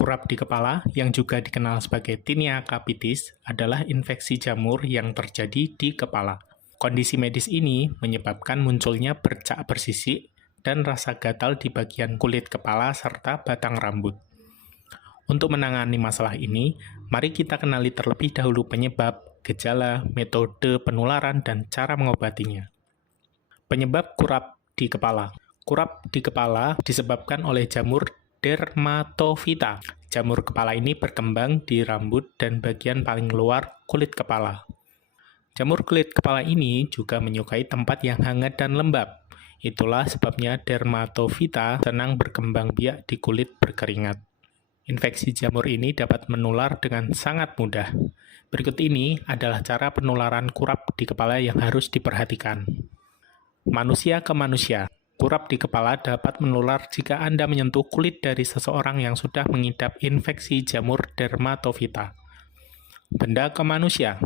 Kurap di kepala, yang juga dikenal sebagai tinea capitis, adalah infeksi jamur yang terjadi di kepala. Kondisi medis ini menyebabkan munculnya bercak bersisik dan rasa gatal di bagian kulit kepala serta batang rambut. Untuk menangani masalah ini, mari kita kenali terlebih dahulu penyebab, gejala, metode penularan, dan cara mengobatinya. Penyebab kurap di kepala. Kurap di kepala disebabkan oleh jamur dermatofita. Jamur kepala ini berkembang di rambut dan bagian paling luar kulit kepala. Jamur kulit kepala ini juga menyukai tempat yang hangat dan lembab. Itulah sebabnya dermatofita senang berkembang biak di kulit berkeringat. Infeksi jamur ini dapat menular dengan sangat mudah. Berikut ini adalah cara penularan kurap di kepala yang harus diperhatikan. Manusia ke manusia. Kurap di kepala dapat menular jika Anda menyentuh kulit dari seseorang yang sudah mengidap infeksi jamur dermatofita. Benda ke manusia.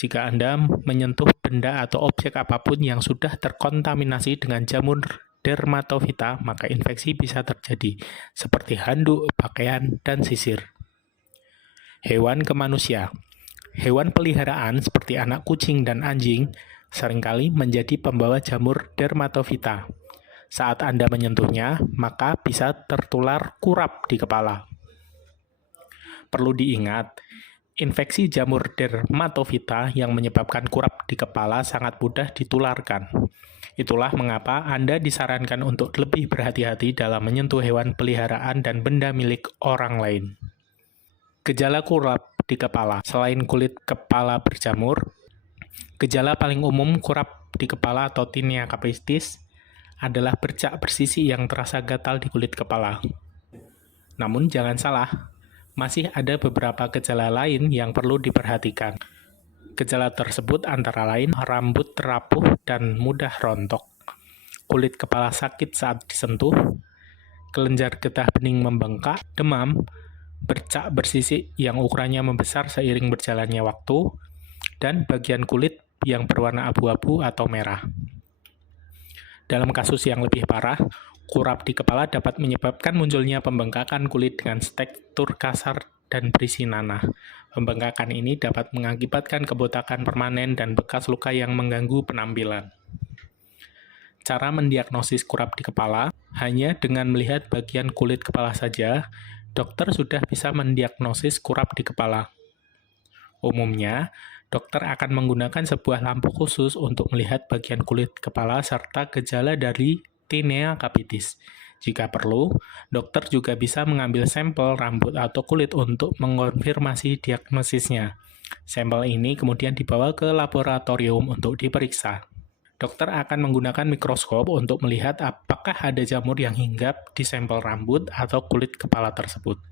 Jika Anda menyentuh benda atau objek apapun yang sudah terkontaminasi dengan jamur dermatofita, maka infeksi bisa terjadi, seperti handuk, pakaian, dan sisir. Hewan ke manusia. Hewan peliharaan seperti anak kucing dan anjing seringkali menjadi pembawa jamur dermatofita. Saat Anda menyentuhnya, maka bisa tertular kurap di kepala. Perlu diingat, infeksi jamur dermatofita yang menyebabkan kurap di kepala sangat mudah ditularkan. Itulah mengapa Anda disarankan untuk lebih berhati-hati dalam menyentuh hewan peliharaan dan benda milik orang lain. Gejala kurap di kepala. Selain kulit kepala berjamur, gejala paling umum kurap di kepala atau tinea capitis adalah bercak bersisik yang terasa gatal di kulit kepala. Namun jangan salah, masih ada beberapa gejala lain yang perlu diperhatikan. Gejala tersebut antara lain rambut rapuh dan mudah rontok, kulit kepala sakit saat disentuh, kelenjar getah bening membengkak, demam, bercak bersisik yang ukurannya membesar seiring berjalannya waktu, dan bagian kulit yang berwarna abu-abu atau merah. Dalam kasus yang lebih parah, kurap di kepala dapat menyebabkan munculnya pembengkakan kulit dengan tekstur kasar dan berisi nanah. Pembengkakan ini dapat mengakibatkan kebotakan permanen dan bekas luka yang mengganggu penampilan. Cara mendiagnosis kurap di kepala, hanya dengan melihat bagian kulit kepala saja, dokter sudah bisa mendiagnosis kurap di kepala. Umumnya, dokter akan menggunakan sebuah lampu khusus untuk melihat bagian kulit kepala serta gejala dari tinea capitis. Jika perlu, dokter juga bisa mengambil sampel rambut atau kulit untuk mengonfirmasi diagnosisnya. Sampel ini kemudian dibawa ke laboratorium untuk diperiksa. Dokter akan menggunakan mikroskop untuk melihat apakah ada jamur yang hinggap di sampel rambut atau kulit kepala tersebut.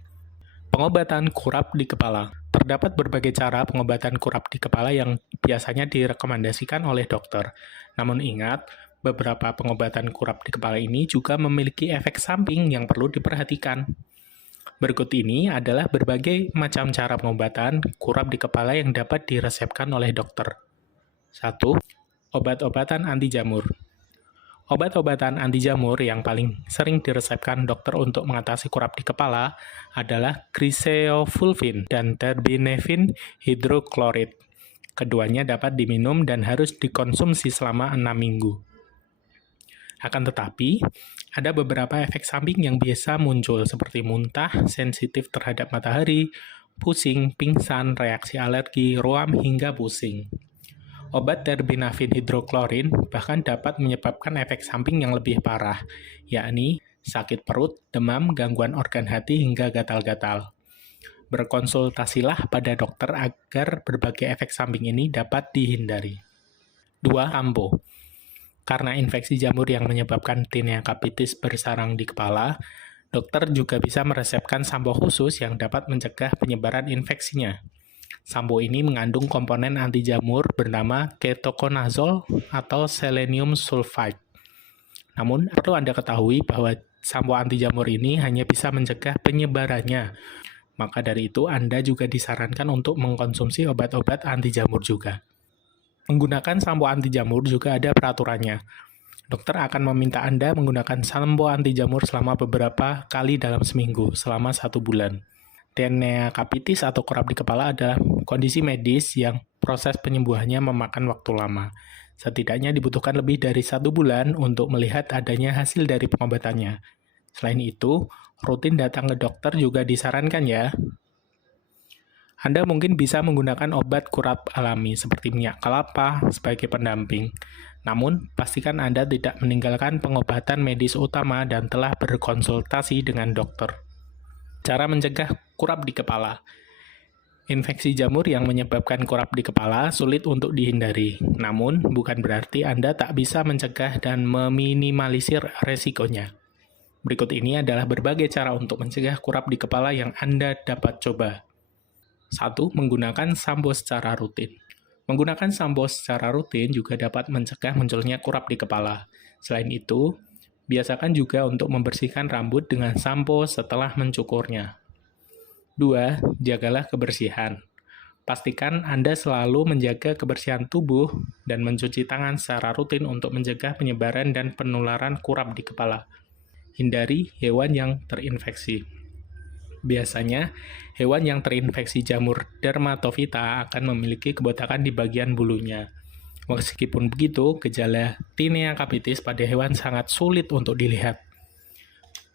Pengobatan kurap di kepala. Terdapat berbagai cara pengobatan kurap di kepala yang biasanya direkomendasikan oleh dokter. Namun ingat, beberapa pengobatan kurap di kepala ini juga memiliki efek samping yang perlu diperhatikan. Berikut ini adalah berbagai macam cara pengobatan kurap di kepala yang dapat diresepkan oleh dokter. 1. Obat-obatan anti jamur. Obat-obatan anti jamur yang paling sering diresepkan dokter untuk mengatasi kurap di kepala adalah Cresofulvin dan terbinafine hidroklorid. Keduanya dapat diminum dan harus dikonsumsi selama 6 minggu. Akan tetapi, ada beberapa efek samping yang biasa muncul seperti muntah, sensitif terhadap matahari, pusing, pingsan, reaksi alergi, ruam, hingga pusing. Obat terbinafine hidroklorid bahkan dapat menyebabkan efek samping yang lebih parah, yakni sakit perut, demam, gangguan organ hati, hingga gatal-gatal. Berkonsultasilah pada dokter agar berbagai efek samping ini dapat dihindari. 2. Sampo. Karena infeksi jamur yang menyebabkan tinea capitis bersarang di kepala, dokter juga bisa meresepkan sampo khusus yang dapat mencegah penyebaran infeksinya. Sampo ini mengandung komponen anti jamur bernama ketoconazole atau selenium sulfide. Namun, perlu Anda ketahui bahwa sampo anti jamur ini hanya bisa mencegah penyebarannya. Maka dari itu, Anda juga disarankan untuk mengkonsumsi obat-obat anti jamur juga. Menggunakan sampo anti jamur juga ada peraturannya. Dokter akan meminta Anda menggunakan sampo anti jamur selama beberapa kali dalam seminggu, selama 1 bulan. Tinea capitis atau kurap di kepala adalah kondisi medis yang proses penyembuhannya memakan waktu lama. Setidaknya dibutuhkan lebih dari 1 bulan untuk melihat adanya hasil dari pengobatannya. Selain itu, rutin datang ke dokter juga disarankan ya. Anda mungkin bisa menggunakan obat kurap alami seperti minyak kelapa sebagai pendamping. Namun, pastikan Anda tidak meninggalkan pengobatan medis utama dan telah berkonsultasi dengan dokter. Cara mencegah kurap di kepala. Infeksi jamur yang menyebabkan kurap di kepala sulit untuk dihindari. Namun, bukan berarti Anda tak bisa mencegah dan meminimalisir resikonya. Berikut ini adalah berbagai cara untuk mencegah kurap di kepala yang Anda dapat coba. 1. Menggunakan sampo secara rutin. Menggunakan sampo secara rutin juga dapat mencegah munculnya kurap di kepala. Selain itu, biasakan juga untuk membersihkan rambut dengan sampo setelah mencukurnya. 2. Jagalah kebersihan. Pastikan Anda selalu menjaga kebersihan tubuh dan mencuci tangan secara rutin untuk mencegah penyebaran dan penularan kurap di kepala. Hindari hewan yang terinfeksi. Biasanya, hewan yang terinfeksi jamur dermatofita akan memiliki kebotakan di bagian bulunya. Meskipun begitu, gejala Tinea capitis pada hewan sangat sulit untuk dilihat.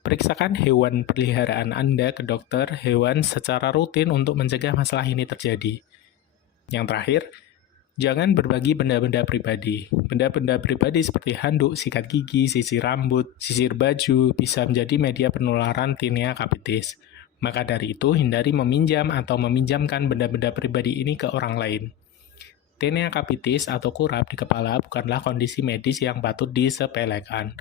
Periksakan hewan peliharaan Anda ke dokter hewan secara rutin untuk mencegah masalah ini terjadi. Yang terakhir, jangan berbagi benda-benda pribadi. Benda-benda pribadi seperti handuk, sikat gigi, sisir rambut, sisir baju bisa menjadi media penularan Tinea capitis. Maka dari itu, hindari meminjam atau meminjamkan benda-benda pribadi ini ke orang lain. Tinea capitis atau kurap di kepala bukanlah kondisi medis yang patut disepelekan.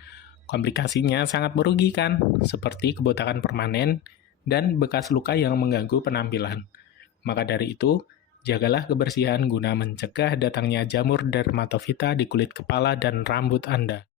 Komplikasinya sangat merugikan, seperti kebotakan permanen dan bekas luka yang mengganggu penampilan. Maka dari itu, jagalah kebersihan guna mencegah datangnya jamur dermatofita di kulit kepala dan rambut Anda.